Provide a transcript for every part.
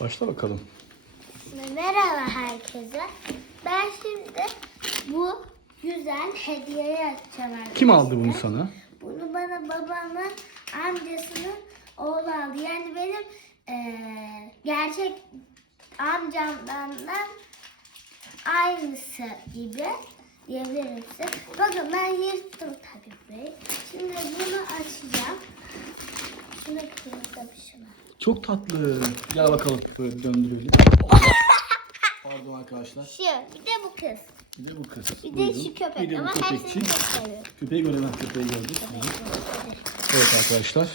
Başla bakalım. Merhaba herkese. Ben şimdi bu güzel hediyeyi açacağım arkadaşlar. Kim aldı bunu sana? Bunu bana babamın amcasının oğlu aldı. Yani benim eee, gerçek amcamdan da aynısı gibi diyebilirim size. Bakın ben yırttım tabii Bey. Şimdi bunu açacağım. Şunu kırıldı bir şey var. Çok tatlı. Gel bakalım böyle döndürelim. Pardon arkadaşlar. Şu, bir de bu kız. Bir de bu kız. Bir de Buyurun. şu köpek Bir de bu ama köpekçi. hepsini çok seviyorum. Köpeği göremem köpeği gördük. Evet arkadaşlar.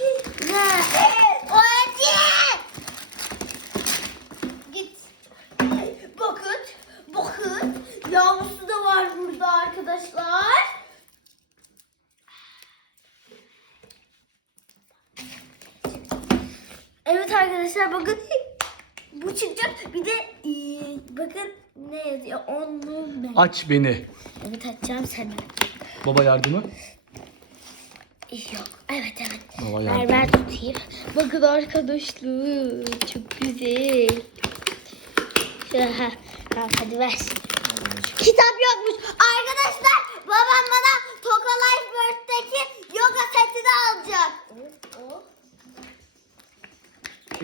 Git. Bakın, bakın. Yavrusu da var burada arkadaşlar. Evet arkadaşlar bakın. Bu çıkacak. Bir de e, bakın ne yazıyor? Onlu ben. Aç beni. Evet açacağım seni. Baba yardımı. Yok. Evet evet. Baba yardım. ver tutayım. Bakın arkadaşlar çok güzel. Şöyle ha. ha, Hadi ver. Kitap yokmuş. Arkadaşlar babam bana Toka Life Birth'teki yoga setini alacak.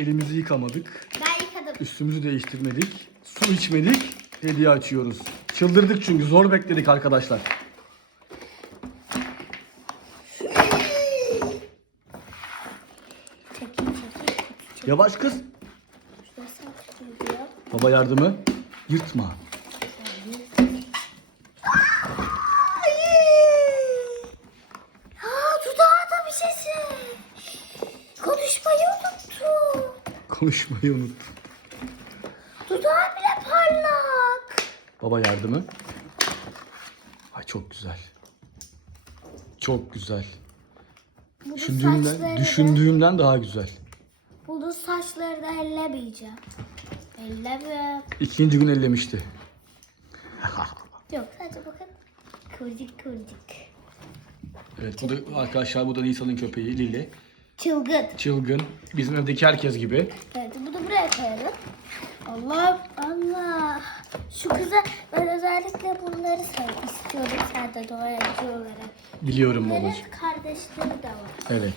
Elimizi yıkamadık. Ben yıkadım. Üstümüzü değiştirmedik. Su içmedik. Hediye açıyoruz. Çıldırdık çünkü zor bekledik arkadaşlar. Yavaş kız. Baba yardımı. Yırtma. Aa, dudağı da bir sesi. Konuşmayı unuttum. Konuşmayı unut. Dudağı bile parlak. Baba yardımı. Ay çok güzel. Çok güzel. Bunun Düşündüğümden, saçları düşündüğümden daha güzel. Bunun saçları da ellemeyeceğim. Elleme. İkinci gün ellemişti. Yok sadece bakın. Kıvırcık kıvırcık. Evet bu da arkadaşlar bu da Nisan'ın köpeği Lili. Çılgın. Çılgın. Bizim evdeki herkes gibi. Evet bunu buraya koyalım. Allah Allah. Şu kıza ben özellikle bunları sev istiyorum sende doğayacı olarak. Biliyorum Bunların babacığım. kardeşleri de var. Evet.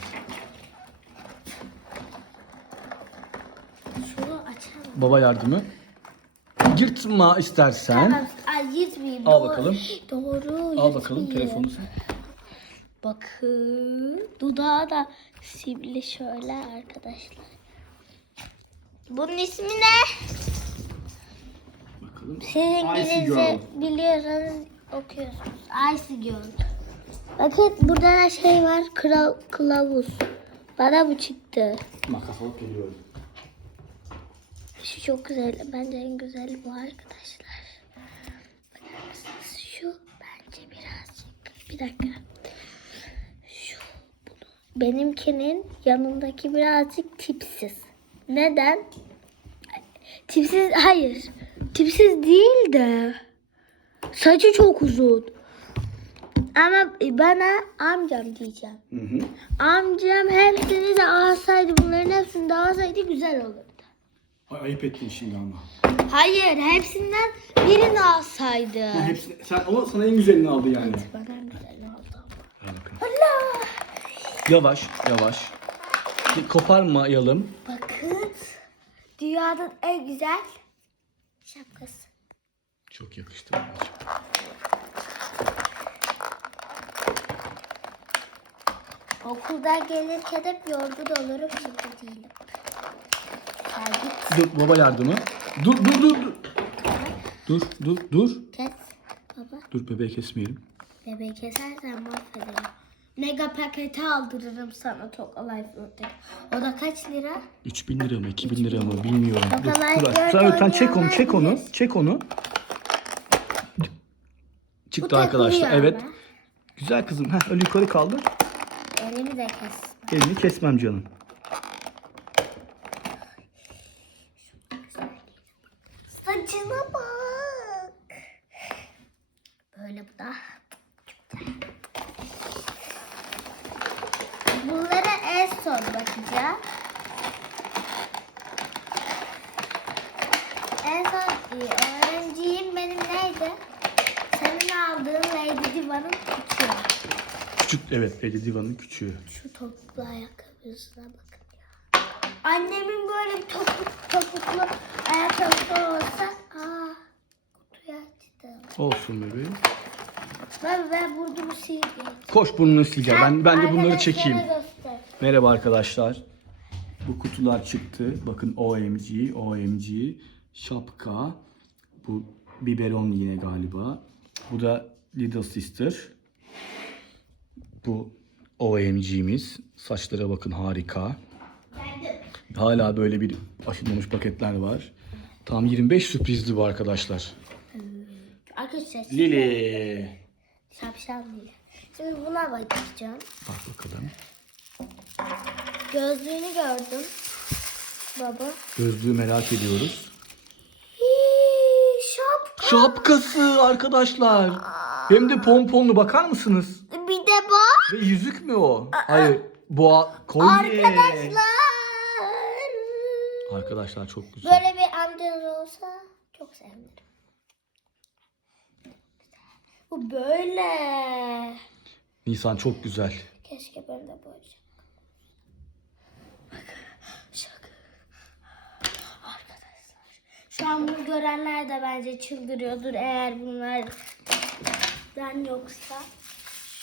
Şunu açalım. Baba yardımı. Yırtma istersen. Tamam. Ay yitmeyeyim. Al Doğru. bakalım. Doğru. Al bakalım telefonu sen. Bakın. Dudağı da sivri şöyle arkadaşlar. Bunun ismi ne? Bakalım. Siz İngilizce biliyorsanız okuyorsunuz. Icy Girl. Bakın burada da şey var. Kral, kılavuz. Bana bu çıktı. Makas alıp geliyorum. Şu çok güzel. Bence en güzeli bu arkadaşlar. Bakar mısınız? Şu bence birazcık. Bir dakika. Benimkinin yanındaki birazcık tipsiz. Neden? Tipsiz hayır. Tipsiz değil de saçı çok uzun. Ama bana amcam diyeceğim. Hı hı. Amcam hepsini de alsaydı bunların hepsini de alsaydı güzel olurdu. Ay, ayıp ettin şimdi ama. Hayır, hepsinden birini alsaydı. Ya hepsi, sen ama sana en güzelini aldı yani. Bana en güzel oldu. Al bakalım. Allah! Yavaş yavaş. Koparmayalım. Bakın, dünyanın en güzel şapkası. Çok yakıştı. Okuldan gelirken hep yorgun olurum, şimdi değilim. Gel git, Dur baba yardımı. Dur dur dur dur. Dur dur dur. kes baba. Dur bebeği kesmeyelim. Bebeği kesersen mahvederim. Mega paketi aldırırım sana Tok Alive Road'daki. O da kaç lira? 3000 lira mı 2000 lira mı bilmiyorum. Dur, Sen, sen çek onu çek onu. bilir. Çek onu. Çıktı Bu arkadaşlar. takılıyor Evet. ama. Güzel kızım. Heh, öyle yukarı kaldır. Elimi de kes. Elini kesmem canım. Saçına bak. Böyle bu da. Son bakacağım. En son e, öğrenciyim benim neydi? Senin aldığın Lady Diva'nın küçüğü. Küçük evet Lady Diva'nın küçüğü. Şu topuklu ayakkabısına bakın ya. Annemin böyle topuk, topuklu ayakkabısı olsa aa kutuyu açtım. Olsun bebeğim. Ben, ben burnumu sildim. Koş burnunu sil gel. Ben, ben de bunları çekeyim. Merhaba arkadaşlar. Bu kutular çıktı. Bakın OMG, OMG, şapka. Bu biberon yine galiba. Bu da Little Sister. Bu OMG'miz. Saçlara bakın harika. Hala böyle bir aşılmamış paketler var. Tam 25 sürprizli bu arkadaşlar. Arkadaşlar Lili. şapşal değil. Şimdi buna bakacağım. Bak bakalım. Gözlüğünü gördüm. Baba. Gözlüğü merak ediyoruz. Hii, şapka. Şapkası arkadaşlar. Hem de pomponlu bakar mısınız? Bir de bak. Ve yüzük mü o? Hayır. Boğa kolye. Arkadaşlar. Arkadaşlar çok güzel. Böyle bir amcanız olsa çok sevinirim. Bu böyle. Nisan çok güzel. Keşke ben de böyle Bunu görenler de bence çıldırıyordur eğer bunlar ben yoksa.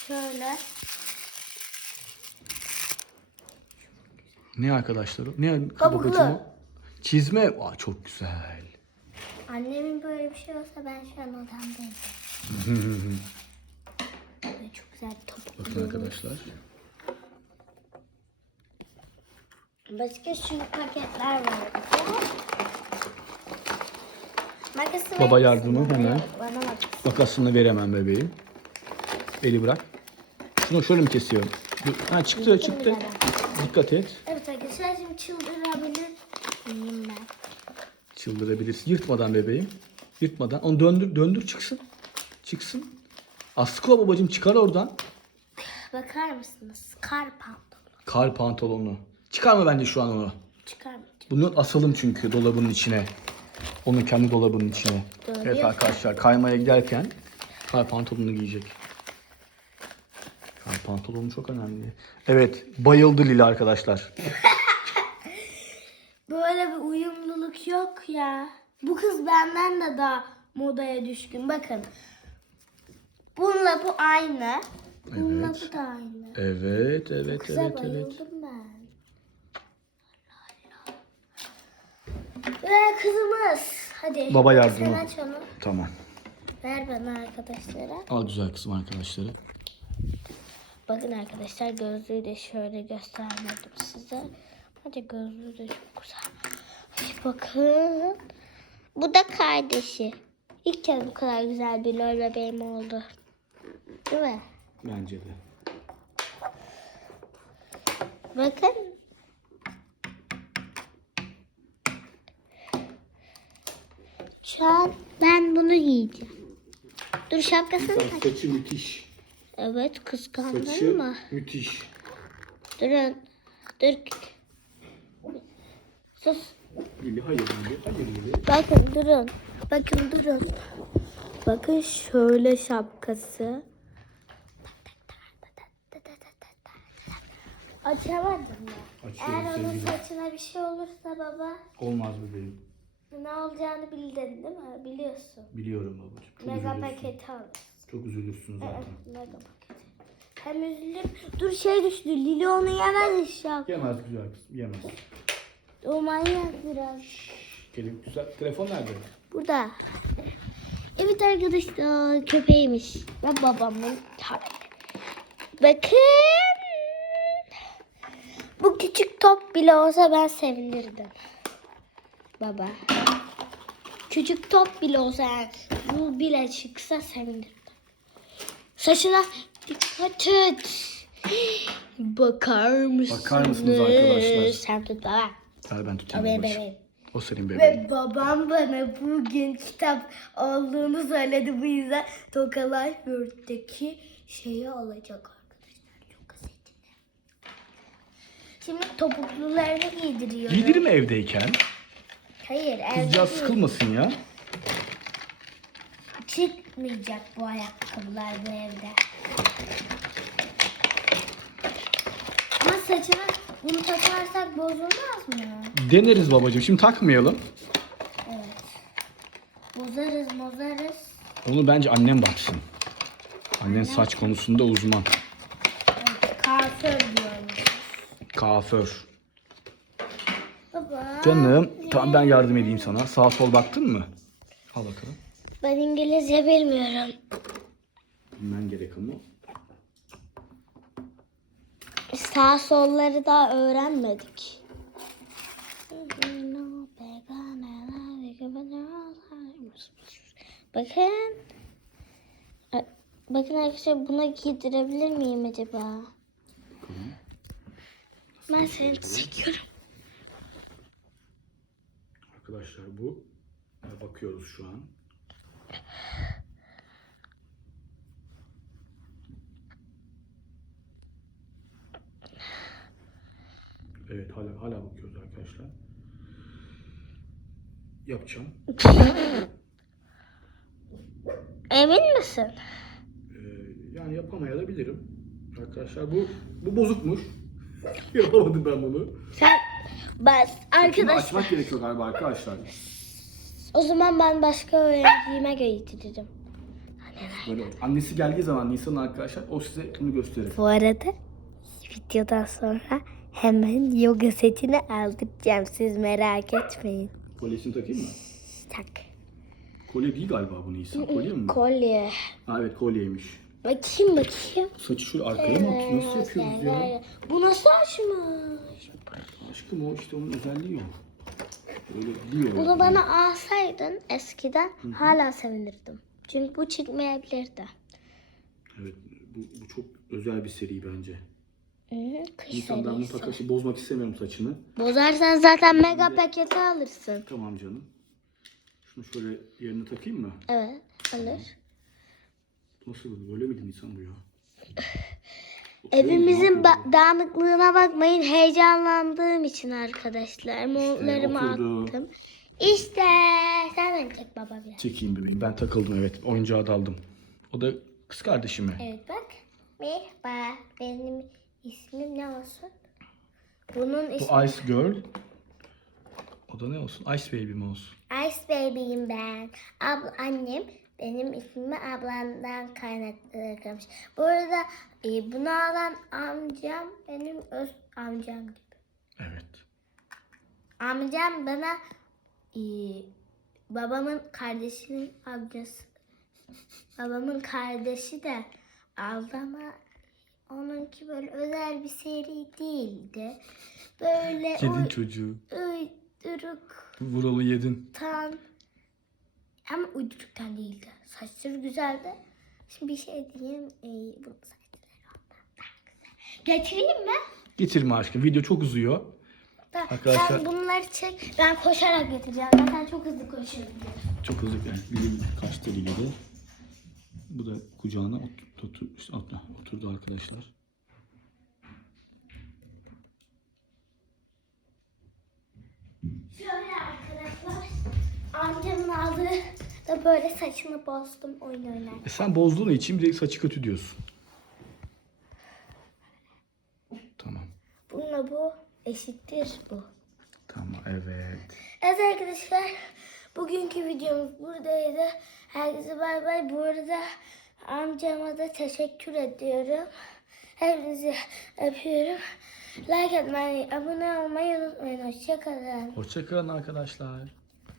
Şöyle. Ne arkadaşlar? Ne Kabuklu. Çizme. Aa, çok güzel. Annemin böyle bir şey olsa ben şu an odamdayım. Böyle çok güzel bir topuk. Bakın arkadaşlar. Başka şu paketler var. Makası Baba verir yardımı hemen. Bana makas. Makasını veremem bebeğim. Eli bırak. Şunu şöyle mi kesiyorum? Dur. Ha çıktı çıktı. Dikkat et. Evet arkadaşlar şimdi çıldırabilir miyim ben? Çıldırabilirsin. Yırtmadan bebeğim. Yırtmadan. Onu döndür, döndür çıksın. Çıksın. Askı babacığım çıkar oradan. Bakar mısınız? Kar pantolon. Kar pantolonu. Çıkarma bence şu an onu. Çıkarmayacağım. Bunu asalım çünkü dolabın içine. Onun kendi dolabının içine. Doğru. Evet arkadaşlar kaymaya giderken kar pantolonunu giyecek. Kar pantolonu çok önemli. Evet bayıldı Lila arkadaşlar. Böyle bir uyumluluk yok ya. Bu kız benden de daha modaya düşkün. Bakın. Bununla bu aynı. Bununla Evet. bu da aynı. Evet evet Kıza evet evet. ben. Ve kızımız. Hadi. Baba yardımı. Sen aç onu. Tamam. Ver bana arkadaşlara. Al güzel kızım arkadaşları. Bakın arkadaşlar gözlüğü de şöyle göstermedim size. Hadi gözlüğü de çok güzel. Ay bakın. Bu da kardeşi. İlk kez bu kadar güzel bir lol bebeğim oldu. Değil mi? Bence de. Bakın. Şu an ben bunu giyeceğim. Dur şapkasını tak. Saçı müthiş. Evet kıskandın mı? müthiş. Durun. Dur. Sus. Lili hayır Lili. Hayır Lili. Bakın durun. Bakın durun. Bakın şöyle şapkası. Açamadım ya. Açıyorum Eğer onun sevgilim. saçına bir şey olursa baba Olmaz bebeğim. Ne olacağını bildin değil mi? Biliyorsun. Biliyorum babacığım. Çok Mega üzülürsün. paketi al. Çok üzülürsün zaten. Evet, mega paketi. Hem üzülür. Dur şey düştü. Lili onu yemez inşallah. Yemez güzel kızım yemez. O manyak biraz. Gelin güzel. Telefon nerede? Burada. Evet arkadaşlar köpeğiymiş. Ve babamın tabii. Bakın. Bu küçük top bile olsa ben sevinirdim. Baba. Küçük top bile olsa yani bu bile çıksa sevinirdim. Saçına dikkat et. Bakar mısınız? Bakar mısınız arkadaşlar? Sen tut baba. Ver ben tutayım babacığım. bebeğim. O senin bebeğin. Ve babam bana bugün kitap olduğunu söyledi. Bu yüzden Toka Life World'deki şeyi alacak arkadaşlar. Çok asetini. Şimdi topuklularını giydiriyorum. Giydirir mi evdeyken? Hayır evde Kızcağız değil. sıkılmasın ya. Çıkmayacak bu ayakkabılar bu evde. Ama saçına bunu takarsak bozulmaz mı? Deneriz babacığım. Şimdi takmayalım. Evet. Bozarız bozarız. Onu bence annem baksın. Annen saç konusunda uzman. Evet, Kuaför diyormuş. Kaför. Baba. Canım tamam ben yardım edeyim sana. Sağ sol baktın mı? Al bakalım. Ben İngilizce bilmiyorum. Bilmen gerek ama. Sağ solları da öğrenmedik. Bakın. Bakın arkadaşlar buna giydirebilir miyim acaba? Ben seni çekiyorum. Arkadaşlar bu bakıyoruz şu an. Evet hala hala bakıyoruz arkadaşlar. Yapacağım. Emin misin? Ee, yani yapamayabilirim. Arkadaşlar bu bu bozukmuş. Yapamadım ben bunu. Sen bas Bunu arkadaşlar. açmak gerekiyor galiba arkadaşlar. O zaman ben başka öğrencime giydiririm. Böyle annesi geldiği zaman Nisan arkadaşlar o size bunu gösterir. Bu arada videodan sonra hemen yoga setini aldıracağım. Siz merak etmeyin. Kolyesini takayım mı? Tak. Kolye değil galiba bu Nisan. Kolye mi? Kolye. ha, evet kolyeymiş. Bakayım bakayım. Saçı şöyle arkaya mı atıyor? Nasıl yapıyoruz ya? Bu nasıl açmış? Aşkım o işte onun özelliği o. Öyle diyor. Bunu bana alsaydın eskiden hala sevinirdim. Çünkü bu çıkmayabilirdi. Evet bu, bu çok özel bir seri bence. Hı Kış Nisan ben serisi. takası bozmak istemiyorum saçını. Bozarsan zaten mega paketi alırsın. Tamam canım. Şunu şöyle yerine takayım mı? Evet alır. Nasıl böyle miydi Nisan bu ya? Evimizin ba- dağınıklığına bakmayın. Heyecanlandığım için arkadaşlar. Montlarımı oturdu. attım. İşte sen beni çek baba biraz. Çekeyim bebeğim. Ben takıldım evet. Oyuncağı daldım. O da kız kardeşime. Evet bak. Merhaba. Benim ismim ne olsun? Bunun ismi Bu Ice Girl. O da ne olsun? Ice Baby mi olsun? Ice Baby'yim ben. Abla, annem benim ismimi ablamdan kaynaklamış. Bu arada e, bunu alan amcam benim öz amcam gibi. Evet. Amcam bana e, babamın kardeşinin amcası. Babamın kardeşi de aldı ama onunki böyle özel bir seri değildi. Böyle Yedin çocuğu. uyduruktan Vuralı yedin. Ama uyduruktan değildi. Saçları güzeldi. Şimdi bir şey diyeyim. E, bu saçları ondan daha güzel. Getireyim mi? Getirme aşkım. Video çok uzuyor. Tamam, Arkadaşlar- Sen bunları çek. Ben koşarak getireceğim. Zaten çok hızlı koşuyorum. Çok hızlı yani. Bilim kaç ileri. Bu da kucağına ot- otur, işte atla, oturdu arkadaşlar. Şöyle arkadaşlar. Amcamın aldığı da böyle saçını bozdum oyun oynarken. E sen bozduğun için de saçı kötü diyorsun. Tamam. Bununla bu eşittir bu. Tamam evet. Evet arkadaşlar. Bugünkü videomuz buradaydı. Herkese bay bay. Bu arada amcama da teşekkür ediyorum. Hepinizi öpüyorum. Like atmayı, abone olmayı unutmayın. Hoşçakalın. Hoşçakalın arkadaşlar.